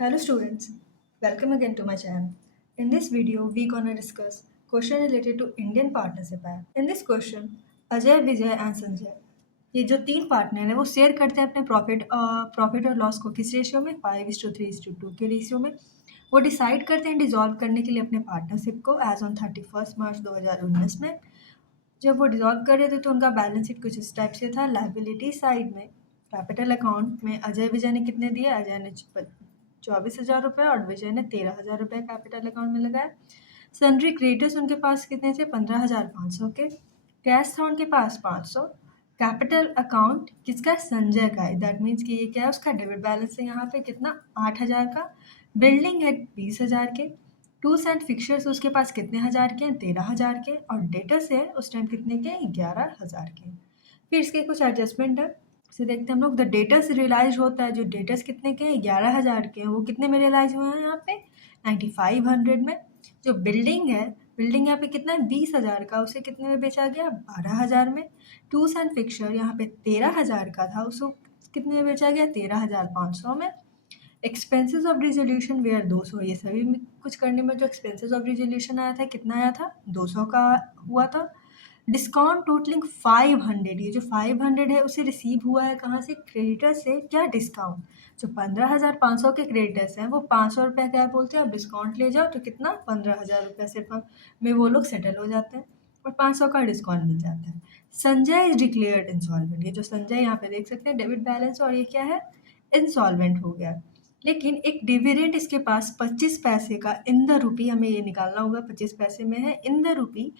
Hello students, welcome again to my channel. In this video, we gonna discuss question related to Indian Partnership Act. In this question, Ajay Vijay and Sanjay ये जो तीन partner हैं वो share करते हैं अपने profit और लॉस को किस रेशियो में 5:3:2 के रेशियो में। वो डिसाइड करते हैं डिसॉल्व करने के लिए अपने पार्टनरशिप को एज ऑन 31 मार्च 2019 में। जब वो डिसॉल्व कर रहे थे तो उनका बैलेंस शीट कुछ इस टाइप से था। लायबिलिटी साइड में कैपिटल अकाउंट में अजय विजय ने कितने दिए, अजय ने 24,000 रुपये और विजय ने 13,000 रुपये कैपिटल अकाउंट में लगाया। सन्ड्री क्रेडिटर्स उनके पास कितने थे, 15,500 के। कैश था उनके पास 500। कैपिटल अकाउंट किसका, संजय का है। दैट मीन्स कि ये क्या है, उसका डेबिट बैलेंस है यहाँ पे कितना, 8,000 का। बिल्डिंग है 20,000 के। टूल्स एंड फिक्चर्स उसके पास कितने हज़ार के हैं, 13,000 के। और डेटर्स है उस टाइम कितने के, 11,000 के। फिर इसके कुछ एडजस्टमेंट है, इसे देखते हैं हम लोग। द डेटर्स रियलाइज होता है, जो डेटर्स कितने के हैं, 11,000 के हैं, वो कितने में रियलाइज हुए हैं यहाँ पे, 9,500 में। जो बिल्डिंग है, बिल्डिंग यहाँ पे कितना है, 20,000 का, उसे कितने में बेचा गया, 12,000 में। टूल्स एंड फिक्चर यहाँ पे 13,000 का था, उसको कितने में बेचा गया, 13,500 में। एक्सपेंसेस ऑफ रिजोल्यूशन वेयर 200, ये सभी में कुछ करने में जो एक्सपेंसेस ऑफ रिजोल्यूशन आया था कितना आया था, 200 का हुआ था। डिस्काउंट टोटलिंग 500, ये जो 500 है उसे रिसीव हुआ है कहाँ से, क्रेडिटर से। क्या डिस्काउंट, जो 15,500 के क्रेडिटर्स हैं वो 500 रुपये क्या बोलते हैं, अब डिस्काउंट ले जाओ तो कितना, 15,000 रुपये सिर्फ में वो लोग सेटल हो जाते हैं और 500 का डिस्काउंट मिल जाता है। संजय इज डिक्लेयर्ड इंसॉल्वेंट, ये जो संजय यहाँ पे देख सकते हैं डेबिट बैलेंस, और ये क्या है, इंसॉल्वेंट हो गया। लेकिन एक डिविडेंड इसके पास 25 पैसे का इन द रूपी, हमें ये निकालना होगा, 25 पैसे में है इन द रूपी,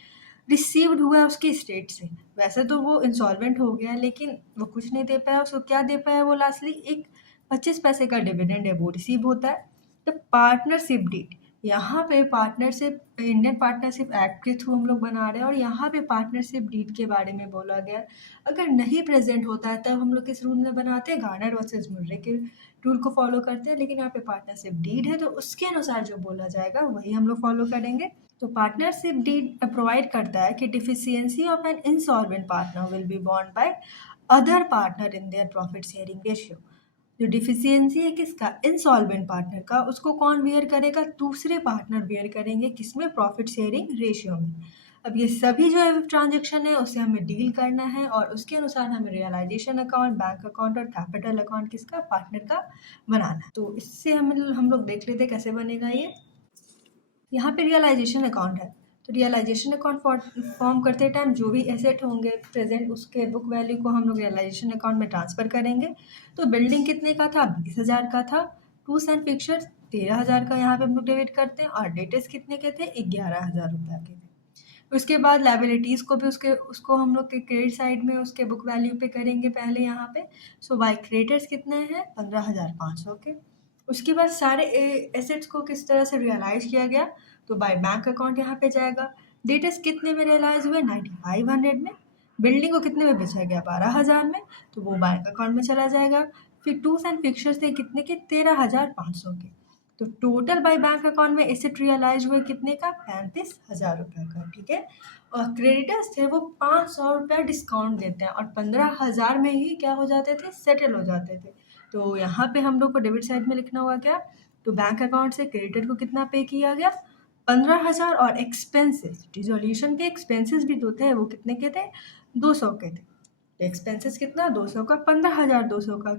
रिसीव्ड हुआ है उसके स्टेट से। वैसे तो वो इंसॉल्वेंट हो गया लेकिन वो कुछ नहीं दे पाया, उसको क्या दे पाया वो लास्टली, एक 25 पैसे का डिविडेंड है वो रिसीव होता है। द पार्टनरशिप डीड, यहाँ पे पार्टनरशिप इंडियन पार्टनरशिप एक्ट के थ्रू हम लोग बना रहे हैं और यहाँ पे पार्टनरशिप डीड के बारे में बोला गया है। अगर नहीं प्रेजेंट होता है तब हम लोग किस रूल में बनाते हैं, गार्नर वर्सेस मुर्रे के रूल को फॉलो करते हैं। लेकिन यहाँ पे पार्टनरशिप डीड है तो उसके अनुसार जो बोला जाएगा वही हम लोग फॉलो करेंगे। तो पार्टनरशिप डीड प्रोवाइड करता है कि deficiency of an insolvent partner will be born by other partner in their profit sharing ratio. जो डिफिशियंसी है किसका, इंसॉल्वेंट पार्टनर का, उसको कौन बियर करेगा, दूसरे पार्टनर बियर करेंगे, किसमें, प्रॉफिट शेयरिंग रेशियो में। अब ये सभी जो है ट्रांजेक्शन है उससे हमें डील करना है और उसके अनुसार हमें रियलाइजेशन अकाउंट, बैंक अकाउंट और कैपिटल अकाउंट किसका, पार्टनर का बनाना है। तो इससे हम लोग देख लेते हैं कैसे बनेगा ये। यहाँ पे रियलाइजेशन अकाउंट है, तो रियलाइजेशन अकाउंट फॉर्म करते टाइम जो भी एसेट होंगे प्रेजेंट उसके बुक वैल्यू को हम लोग रियलाइजेशन अकाउंट में ट्रांसफ़र करेंगे। तो बिल्डिंग कितने का था, 20,000 का था। टूल्स एंड फिक्चर्स 13,000 का यहाँ पे हम लोग डेबिट करते हैं और डेटर्स कितने के थे, 11,000 रुपये के थे। उसके बाद लाइबिलिटीज़ को भी उसको हम लोग के क्रेडिट साइड में उसके बुक वैल्यू पे करेंगे पहले यहाँ पे। सो बाय क्रेडिटर्स कितने हैं, 15,500 के। उसके बाद सारे एसेट्स को किस तरह से रियलाइज किया गया, तो बाय बैंक अकाउंट यहाँ पे जाएगा। डेटर्स कितने में रियलाइज हुए, 9,500 में। बिल्डिंग को कितने में बेचा गया, 12,000 में, तो वो बैंक अकाउंट में चला जाएगा। फिर टूल्स एंड फिक्चर्स थे कितने के, 13,500 के। तो टोटल बाय बैंक अकाउंट में एसेट रियलाइज हुए कितने का, 35,000 रुपये का, ठीक है। और क्रेडिटर्स थे वो 500 रुपया डिस्काउंट देते हैं और 15,000 में ही क्या हो जाते थे, सेटल हो जाते थे। तो यहाँ पे हम लोग को डेबिट साइड में लिखना होगा क्या, तो बैंक अकाउंट से क्रेडिटर को कितना पे किया गया, 15,000। और एक्सपेंसेस, डिसोल्यूशन के एक्सपेंसेस भी होते हैं, वो कितने के थे, 200 के थे। एक्सपेंसेस कितना, 200 का, 15,200 का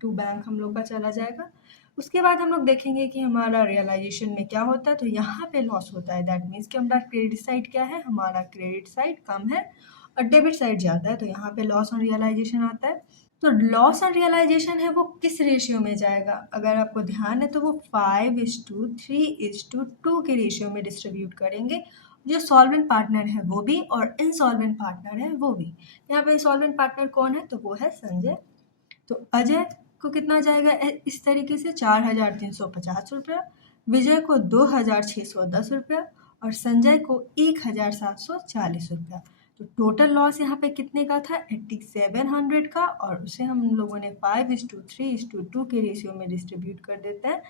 टू बैंक हम लोग का चला जाएगा। उसके बाद हम लोग देखेंगे कि हमारा रियलाइजेशन में क्या होता है, तो यहाँ पे लॉस होता है। दैट मीन्स कि हमारा क्रेडिट साइड क्या है, हमारा क्रेडिट साइड कम है और डेबिट साइड ज़्यादा है, तो यहाँ पे लॉस ऑन रियलाइजेशन आता है। तो लॉस ऑन रियलाइजेशन है वो किस रेशियो में जाएगा, अगर आपको ध्यान है तो वो 5:3:2 के रेशियो में डिस्ट्रीब्यूट करेंगे। जो सॉल्वेंट पार्टनर है वो भी और इनसॉल्वेंट पार्टनर है वो भी। यहाँ पे इंसॉल्वेंट पार्टनर कौन है, तो वो है संजय। तो अजय को कितना जाएगा इस तरीके से, 4,350 रुपया। विजय को 2,610 रुपया और संजय को 1,740 रुपया। तो टोटल लॉस यहाँ पे कितने का था, 8,700 का, और उसे हम लोगों ने 5:3:2 के रेशियो में डिस्ट्रीब्यूट कर देते हैं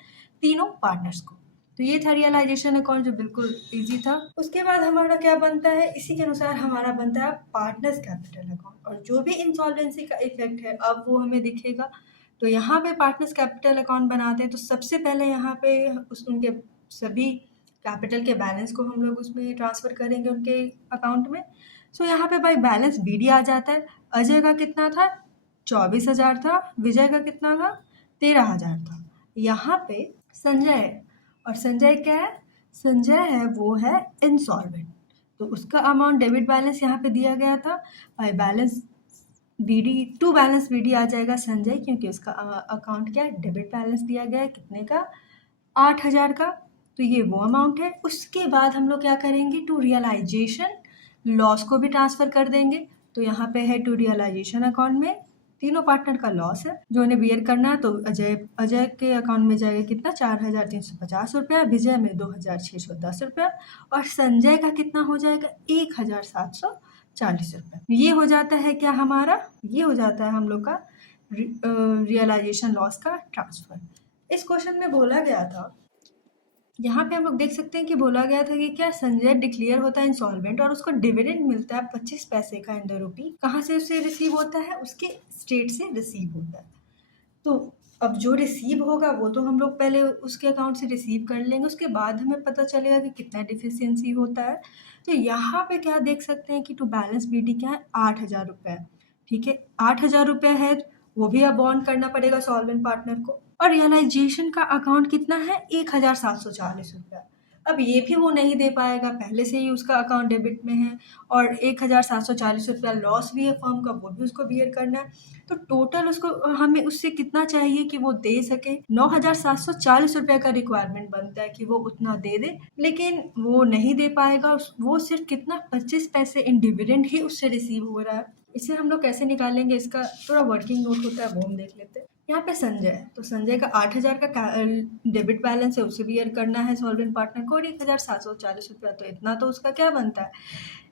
तीनों पार्टनर्स को। तो ये था रियलाइजेशन अकाउंट जो बिल्कुल इजी था। उसके बाद हमारा क्या बनता है, इसी के अनुसार हमारा बनता है पार्टनर्स कैपिटल अकाउंट। और जो भी इंसॉल्वेंसी का इफेक्ट है अब वो हमें दिखेगा। तो यहाँ पे पार्टनर्स कैपिटल अकाउंट बनाते हैं, तो सबसे पहले यहाँ पे उनके सभी कैपिटल के बैलेंस को हम लोग उसमें ट्रांसफ़र करेंगे उनके अकाउंट में। सो यहाँ पे बाई बैलेंस BD आ जाता है। अजय का कितना था? 24,000 था। विजय का कितना था? 13,000 था। यहाँ पे संजय है, और संजय क्या है? संजय है वो है इंसॉल्वेंट, तो उसका अमाउंट डेबिट बैलेंस यहाँ पे दिया गया था। By balance BD to balance BD आ जाएगा संजय, क्योंकि उसका अकाउंट क्या है? डेबिट बैलेंस दिया गया है कितने का? 8,000 का। तो ये वो अमाउंट है। उसके बाद हम लोग क्या करेंगे? टू रियलाइजेशन लॉस को भी ट्रांसफ़र कर देंगे। तो यहाँ पे है टू रियलाइजेशन अकाउंट में तीनों पार्टनर का लॉस है जो उन्हें बियर करना है। तो अजय के अकाउंट में जाएगा कितना? 4,350 रुपया, विजय में 2,610 रुपया, और संजय का कितना हो जाएगा? 1,740 रुपया। ये हो जाता है क्या हमारा? ये हो जाता है हम लोग का रियलाइजेशन लॉस का ट्रांसफ़र। इस क्वेश्चन में बोला गया था, यहाँ पे हम लोग देख सकते हैं कि बोला गया था कि क्या संजय डिक्लेयर होता है इंसॉल्वेंट और उसको डिविडेंड मिलता है 25 पैसे का इन द रूपी। कहाँ से उसे रिसीव होता है? उसके स्टेट से रिसीव होता है। तो अब जो रिसीव होगा वो तो हम लोग पहले उसके अकाउंट से रिसीव कर लेंगे, उसके बाद हमें पता चलेगा कि कितना डिफिशियंसी होता है। तो यहाँ पे क्या देख सकते हैं कि टू बैलेंस BD क्या है? 8,000 रुपये। ठीक है, 8,000 रुपये है, वो भी अब बॉन्ड करना पड़ेगा सॉल्वेंट पार्टनर को। और रियलाइजेशन का अकाउंट कितना है? 1,740 रुपया। अब ये भी वो नहीं दे पाएगा, पहले से ही उसका अकाउंट डेबिट में है, और 1,740 रुपया लॉस भी है फर्म का, वो भी उसको बियर करना है। तो टोटल उसको हमें उससे कितना चाहिए कि वो दे सके? 9,740 रुपये का रिक्वायरमेंट बनता है कि वो उतना दे दे, लेकिन वो नहीं दे पाएगा। वो सिर्फ कितना? 25 पैसे इन डिविडेंड ही उससे रिसीव हो रहा है। इसे हम लोग कैसे निकालेंगे? इसका थोड़ा वर्किंग नोट होता है, वो हम देख लेते हैं। यहाँ पे संजय है, तो संजय का 8,000 का डेबिट बैलेंस है, उसे बियर करना है सॉल्वेंट पार्टनर को, और 1,740 रुपया। तो इतना तो उसका क्या बनता है?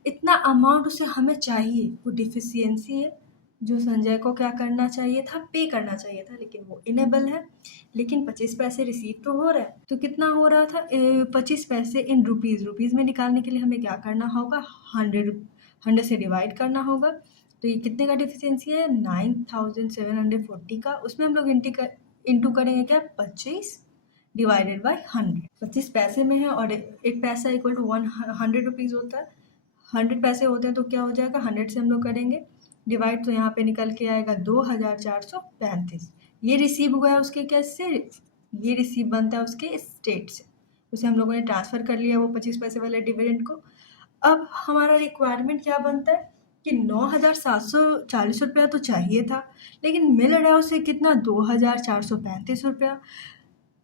इतना अमाउंट उसे हमें चाहिए। वो डिफिशियंसी है जो संजय को क्या करना चाहिए था? पे करना चाहिए था, लेकिन वो इनेबल है। लेकिन 25 पैसे रिसीव तो हो रहा है, तो कितना हो रहा था? 25 पैसे इन रुपीज़ में निकालने के लिए हमें क्या करना होगा? 100 से डिवाइड करना होगा। तो ये कितने का डिफिशियंसी है? 9,740 का। उसमें हम लोग इंटू करेंगे क्या? 25 डिवाइडेड बाय 100। 25 पैसे में है, और एक पैसा इक्वल टू 100 रुपीज़ होता है। 100 पैसे होते हैं, तो क्या हो जाएगा? 100 से हम लोग करेंगे डिवाइड, तो यहाँ पे निकल के आएगा 2,435। ये रिसीव हुआ है उसके कैसे? ये रिसीव बनता है उसके स्टेट से, उसे हम लोगों ने ट्रांसफ़र कर लिया वो 25 पैसे वाले डिविडेंड को। अब हमारा रिक्वायरमेंट क्या बनता है कि 9,740 रुपया तो चाहिए था, लेकिन मिल रहा है उसे कितना? 2,435 रुपया।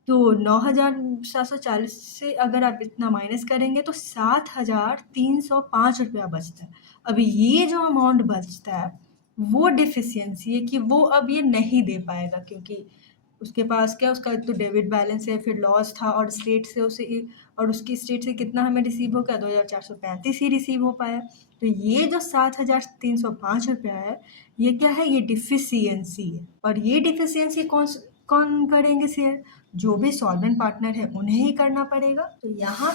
तो 9,740 से अगर आप इतना माइनस करेंगे तो 7,305 रुपया बचता है। अब ये जो अमाउंट बचता है वो डिफिशियंसी है कि वो अब ये नहीं दे पाएगा, क्योंकि उसके पास क्या? उसका तो डेबिट बैलेंस है, फिर लॉस था, और स्टेट से उसे, और उसकी स्टेट से कितना हमें रिसीव हो गया? 2,435 ही रिसीव हो पाया। तो ये जो 7,305 रुपया है, ये क्या है? ये डिफिशियंसी है। और ये डिफिशियंसी कौन करेंगे शेयर? जो भी सॉल्वेंट पार्टनर है उन्हें ही करना पड़ेगा। तो यहाँ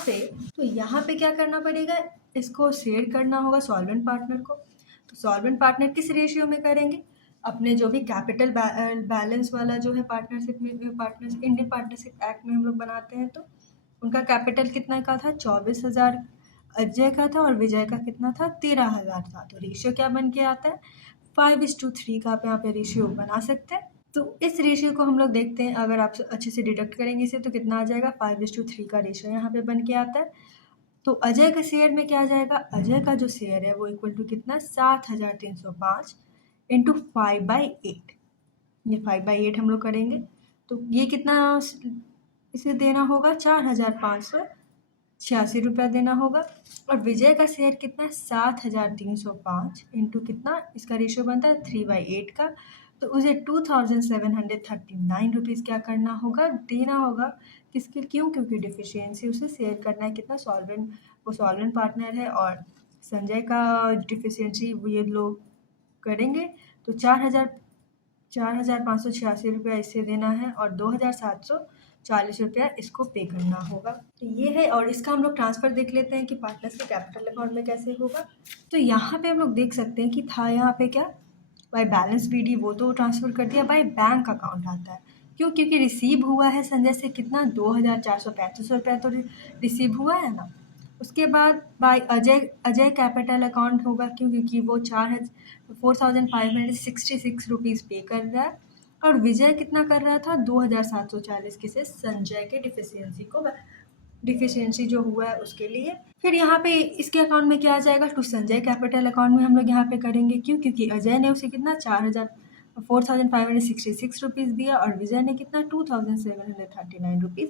पे क्या करना पड़ेगा? इसको शेयर करना होगा सॉल्वेंट पार्टनर को। तो सॉल्वेंट पार्टनर किस रेशियो में करेंगे? अपने जो भी कैपिटल बैलेंस वाला जो है पार्टनरशिप में, इंडियन पार्टनरशिप एक्ट में हम लोग बनाते हैं, तो उनका कैपिटल कितना का था? 24,000 अजय का था, और विजय का कितना था? 13,000 था। तो रेशियो क्या बन के आता है? 5:3 का आप यहाँ पे रेशियो बना सकते हैं। तो इस रेशियो को हम लोग देखते हैं, अगर आप अच्छे से डिडक्ट करेंगे इसे तो कितना आ जाएगा? 5:3 का रेशियो यहाँ पे बन के आता है। तो अजय के शेयर में क्या आ जाएगा? अजय का जो शेयर है वो इक्वल टू कितना? 7,305 इंटू 5/8। ये 5/8 हम लोग करेंगे, तो ये कितना इसे देना होगा? 4,586 रुपया देना होगा। और विजय का शेयर कितना है? 7,305 इंटू कितना? इसका रेशियो बनता है 3/8 का, तो उसे 2,739 रुपीज़ क्या करना होगा? देना होगा। किसके? क्यों? क्योंकि डिफिशियंसी उसे शेयर करना है कितना? सॉल्वेंट, वो सॉल्वेंट पार्टनर है, और संजय का डिफिशियंसी ये लोग करेंगे। तो 4,586 रुपया इसे देना है, और 2,740 रुपया इसको पे करना होगा। तो ये है, और इसका हम लोग ट्रांसफ़र देख लेते हैं कि पार्टनर्स के कैपिटल अकाउंट में कैसे होगा। तो यहाँ पे हम लोग देख सकते हैं कि था यहाँ पे क्या? बाय बैलेंस बीडी वो तो ट्रांसफ़र कर दिया, बाय बैंक अकाउंट आता है। क्यों? क्योंकि रिसीव हुआ है संजय से कितना 2435 रुपया तो रिसीव हुआ है ना। उसके बाद बाय अजय कैपिटल अकाउंट होगा, क्यों? क्योंकि वो 4566 रुपीज़ पे कर रहा है। और विजय कितना कर रहा था 2740 किसे? संजय के डिफिशियंसी जो हुआ है उसके लिए। फिर यहाँ पे इसके अकाउंट में क्या आ जाएगा? टू संजय कैपिटल अकाउंट में हम लोग यहाँ पे करेंगे। क्यों? क्योंकि अजय ने उसे कितना 4566 रुपीज़ दिया और विजय ने कितना 2739 रुपीज़।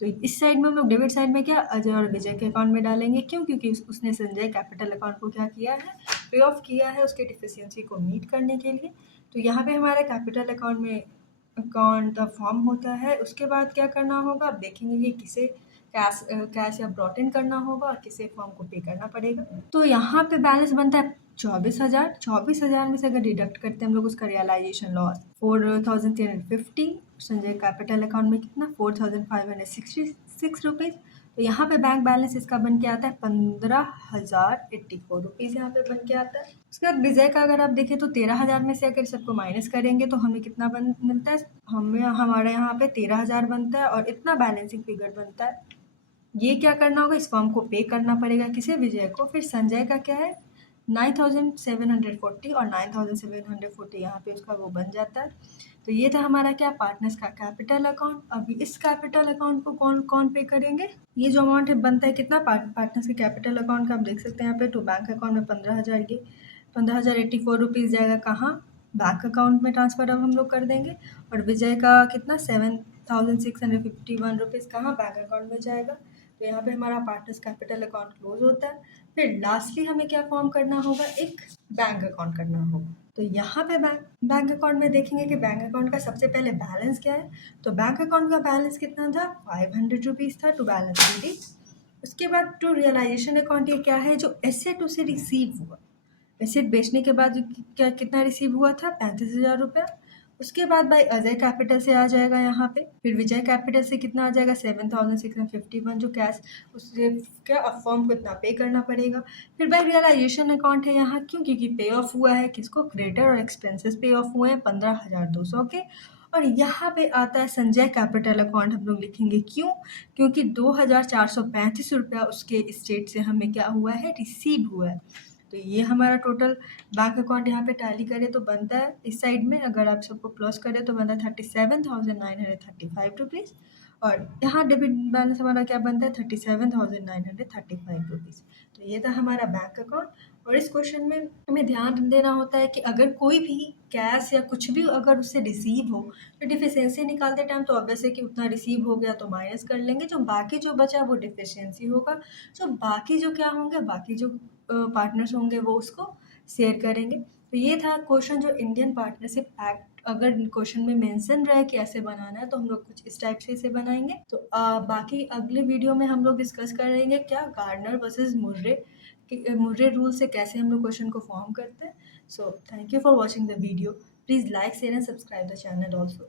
तो इस साइड में हम लोग डेबिट साइड में क्या अजय और विजय के अकाउंट में डालेंगे। क्यों? क्योंकि उसने संजय कैपिटल अकाउंट को क्या किया है? पे ऑफ किया है उसके डिफिशियंसी को मीट करने के लिए। तो यहाँ पे हमारे कैपिटल अकाउंट में अकाउंट फॉर्म होता है। उसके बाद क्या करना होगा? अब देखेंगे कि किसे कैश या ब्रॉट इन करना होगा और किसे फॉर्म को पे करना पड़ेगा। तो यहाँ पे बैलेंस बनता है 24,000 में से अगर डिडक्ट करते हैं हम लोग उसका realisation loss 4,350। Sanjay capital account में कितना 4,566 रुपीज़। तो यहाँ पे बैंक बैलेंस इसका बन के आता है 15,084 रुपीज़ यहाँ पे बन के आता है। उसके बाद विजय का अगर आप देखें तो 13,000 में से अगर सबको माइनस करेंगे तो हमें कितना मिलता है? हमारे यहाँ पे 13,000 बनता है और इतना बैलेंसिंग फिगर बनता है। ये क्या करना होगा? इस फॉर्म को पे करना पड़ेगा किसे? विजय को। फिर संजय का क्या है 9,740 और 9,740 यहाँ पे उसका वो बन जाता है। तो ये था हमारा क्या पार्टनर्स का कैपिटल अकाउंट। अभी इस कैपिटल अकाउंट को कौन कौन पे करेंगे? ये जो अमाउंट है बनता है कितना पार्टनर्स के कैपिटल अकाउंट का आप देख सकते हैं यहाँ पे। टू बैंक अकाउंट में 15,000 ये 15,084 रुपीज़ जाएगा कहाँ? बैंक अकाउंट में ट्रांसफ़र अब हम लोग कर देंगे। और विजय का कितना 7,651 रुपीज़ कहाँ? बैंक अकाउंट में जाएगा। तो यहाँ पे हमारा पार्टनर्स कैपिटल अकाउंट क्लोज होता है। फिर लास्टली हमें क्या फॉर्म करना होगा? एक बैंक अकाउंट करना होगा। तो यहाँ पे बैंक अकाउंट में देखेंगे कि बैंक अकाउंट का सबसे पहले बैलेंस क्या है। तो बैंक अकाउंट का बैलेंस कितना था 500 रुपीज़ था टू बैलेंस डी। उसके बाद टू रियलाइजेशन अकाउंट ये क्या है? जो एसेट उसे रिसीव हुआ, एसेट बेचने के बाद क्या कितना रिसीव हुआ था 35,000 रुपया। उसके बाद भाई अजय कैपिटल से आ जाएगा यहाँ पे। फिर विजय कैपिटल से कितना आ जाएगा 7,651 जो कैश उससे क्या अब फॉर्म को इतना पे करना पड़ेगा। फिर भाई रियलाइजेशन अकाउंट है यहाँ, क्यों? क्योंकि पे ऑफ हुआ है किसको? क्रेडिटर और एक्सपेंसेस पे ऑफ हुए हैं 15,200 के। और यहाँ पे आता है संजय कैपिटल अकाउंट हम लोग लिखेंगे। क्यों? क्योंकि 2,435 रुपया उसके स्टेट से हमें क्या हुआ है? रिसीव हुआ है। तो ये हमारा टोटल बैंक अकाउंट यहाँ पे टैली करें तो बनता है इस साइड में अगर आप सबको प्लस करें तो बनता है 37,935 रुपीज़। और यहाँ डेबिट बैलेंस हमारा क्या बनता है 37,935 रुपीज़। तो ये था हमारा बैंक अकाउंट। और इस क्वेश्चन में हमें ध्यान देना होता है कि अगर कोई भी कैश या कुछ भी अगर उससे रिसीव हो तो डिफिशियंसी निकालते टाइम तो ऑब्वियस है कि उतना रिसीव हो गया तो माइनस कर लेंगे, जो बाकी जो बचा वो डिफिशियंसी होगा। जो बाकी जो क्या होंगे, बाकी जो पार्टनर्स होंगे वो उसको शेयर करेंगे। तो ये था क्वेश्चन जो इंडियन पार्टनरशिप एक्ट अगर क्वेश्चन में मेंशन रहे कि ऐसे बनाना है तो हम लोग कुछ इस टाइप से इसे बनाएंगे। तो बाकी अगले वीडियो में हम लोग डिस्कस करेंगे क्या गार्डनर वर्सेस मुर्रे रूल से कैसे हम लोग क्वेश्चन को फॉर्म करते हैं। So thank you for watching the video. Please like share and subscribe the channel also.